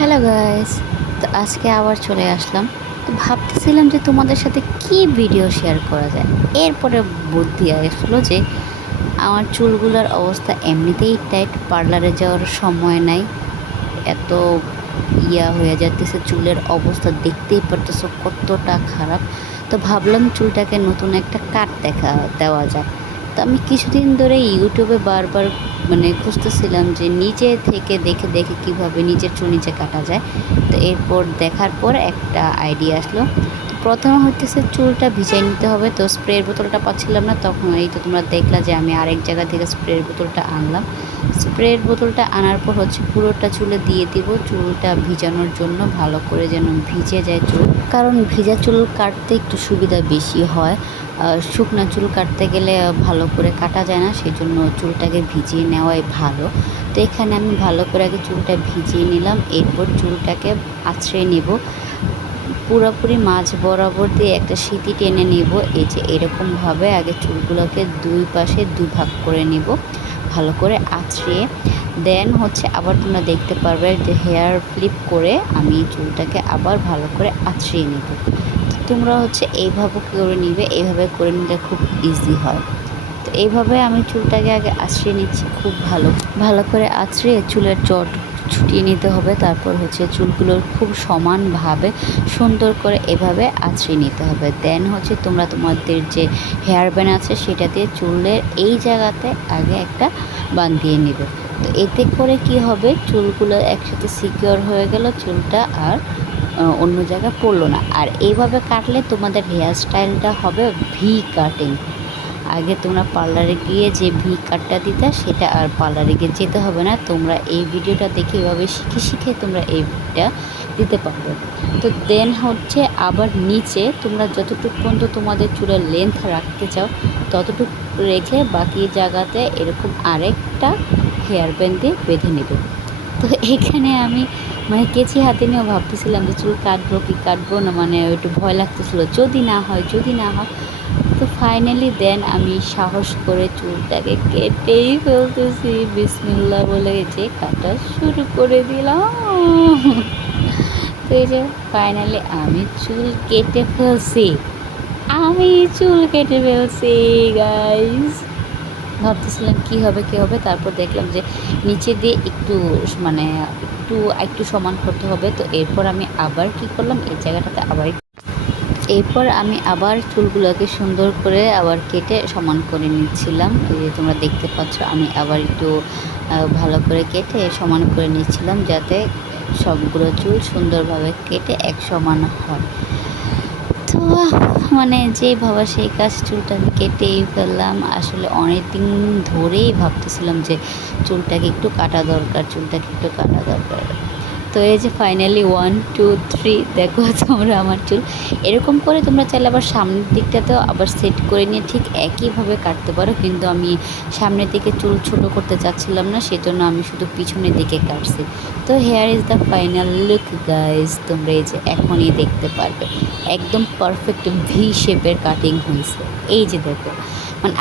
Hello guys, তো আজকে আবার চলে আসলাম। তো ভাবতেছিলাম যে তোমাদের সাথে কি ভিডিও শেয়ার করা যায়। এরপরে বুদ্ধি আসলো যে আমার চুলগুলোর অবস্থা এমনিতেই টাইট, পার্লারে যাওয়ার সময় নাই, এত হয়ে যাচ্ছে, চুলের অবস্থা দেখতেই পারতেছো কতটা খারাপ। তো ভাবলাম চুলটাকে নতুন একটা কাট দেওয়া যাক। তো আমি কিছুদিন ধরে ইউটিউবে বারবার খুঁজতেছিলাম যে নিজে থেকে দেখে দেখে কিভাবে নিজের চুল নিজে কাটা যায়। তো এরপর দেখার পর একটা আইডিয়া আসলো। প্রথমে হইতেছে চুলটা ভিজাই নিতে হবে। তো স্প্রের বোতলটা পাচ্ছিলাম না, তখন এই তো তোমরা দেখলা যে আমি আরেক জায়গা থেকে স্প্রের বোতলটা আনলাম। স্প্রের বোতলটা আনার পর পুরোটা চুলে দিয়ে দিব, চুলটা ভিজানোর জন্য, ভালো করে যেন ভিজে যায় চুল। কারণ ভিজা চুল কাটতে একটু সুবিধা বেশি হয়, শুকনো চুল কাটতে গেলে ভালো করে কাটা যায় না, সেই জন্য চুলটাকে ভিজিয়ে নেওয়াই ভালো। তো এখানে আমি ভালো করে আগে চুলটা ভিজিয়ে নিলাম, এরপর চুলটাকে আঁচড়ে নেব, পুরোপুরি মাঝ বরাবর দিয়ে একটা সিটি টেনে নেব। এই যে এরকমভাবে আগে চুলগুলোকে দুই পাশে দুভাগ করে নেব, ভালো করে আঁচড়িয়ে। দেন আবার তোমরা দেখতে পারবে যে হেয়ার ফ্লিপ করে আমি চুলটাকে আবার ভালো করে আঁচড়িয়ে নেব। তোমরা এইভাবে করে নিবে, এইভাবে করে নিলে খুব ইজি হয়। তো এইভাবে আমি চুলটাকে আগে আঁচড়িয়ে নিচ্ছি, খুব ভালো ভালো করে আঁচড়িয়ে চুলের জট ছুটিয়ে নিতে হবে। তারপর চুলগুলোর খুব সমানভাবে সুন্দর করে এভাবে আঁচড়িয়ে নিতে হবে। দেন তোমরা তোমাদের যে হেয়ার ব্যান্ড আছে সেটা দিয়ে চুলের এই জায়গাতে আগে একটা বান দিয়ে নেবে। তো এতে করে কি হবে, চুলগুলো একসাথে সিকিওর হয়ে গেল, চুলটা আর অন্য জায়গায় পড়লো না। আর এইভাবে কাটলে তোমাদের হেয়ার স্টাইলটা হবে ভি কাটিং। আগে তোমরা পার্লারে গিয়ে যে ভি কাটটা দিতে, সেটা আর পার্লারে গিয়ে যেতে হবে না। তোমরা এই ভিডিওটা দেখে এভাবে শিখে শিখে তোমরা এইটা দিতে পারবে। তো দেন আবার নিচে তোমরা যতটুকু পর্যন্ত তোমাদের চুলের লেন্থ রাখতে চাও ততটুকু রেখে বাকি জায়গাতে এরকম আরেকটা হেয়ার ব্যান্ড দিয়ে বেঁধে নেবে। তো এখানে আমি কেচি হাতে নিয়েও ভাবতেছিলাম যে চুল কাটবো কি কাটবো না, একটু ভয় লাগতেছিলো, যদি না হয় যদি না হয়। তো ফাইনালি দেন আমি সাহস করে চুলটাকে কেটেই ফেলতেছি, বিসমিল্লাহ বলে যে কাটা শুরু করে দিলাম। তো এই যে ফাইনালি আমি চুল কেটে ফেলছি, গাইস। ভাবতেছিলাম কী হবে কী হবে, তারপর দেখলাম যে নিচে দিয়ে একটু একটু একটু সমান করতে হবে। তো এরপর আমি আবার কি করলাম, এই জায়গাটাতে আবার চুলগুলোকে সুন্দর করে আবার কেটে সমান করে নিচ্ছিলাম। এই যে তোমরা দেখতে পাচ্ছ, আমি আবার একটু ভালো করে কেটে সমান করে নিচ্ছিলাম, যাতে সবগুলো চুল সুন্দরভাবে কেটে এক সমান হয়। তো যেই ভাবা সেই কাজ, চুলটা আমি কেটেই ফেললাম। আসলে অনেক দিন ধরেই ভাবতেছিলাম যে চুলটাকে একটু কাটা দরকার। তো এই যে ফাইনালি 1 2 3 দেখো তোমরা আমার চুল এরকম করে তোমরা চাইলে আবার সামনের দিকটাতেও আবার সেট করে নিয়ে ঠিক একইভাবে কাটতে পারো, কিন্তু আমি সামনের দিকে চুল ছোট করতে চাচ্ছিলাম না, সেজন্য আমি শুধু পিছনের দিকে কাটছি। তো hair is the final look guys, তোমরা এই যে এখনই দেখতে পারবে একদম পারফেক্ট ভি শেপের কাটিং হয়েছে। এই যে দেখো,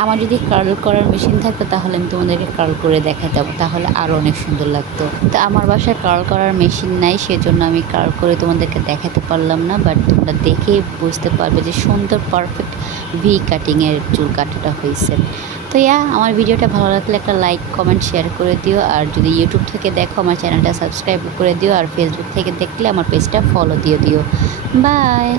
আমার যদি কার্ল করার মেশিন থাকতো তাহলে আমি তোমাদেরকে কার্ল করে দেখাতাম, তাহলে আরও অনেক সুন্দর লাগতো। তো আমার বাসায় কার্ল করার মেশিন নাই, সেজন্য আমি কার্ল করে তোমাদেরকে দেখাতে পারলাম না, বাট তোমরা দেখেই বুঝতে পারবে যে সুন্দর পারফেক্ট ভি কাটিংয়ের চুল কাটাটা হয়েছে। তো আমার ভিডিওটা ভালো লাগলে একটা লাইক কমেন্ট শেয়ার করে দিও, আর যদি ইউটিউব থেকে দেখো আমার চ্যানেলটা সাবস্ক্রাইব করে দিও, আর ফেসবুক থেকে দেখলে আমার পেজটা ফলো দিয়ে দিও। বাই।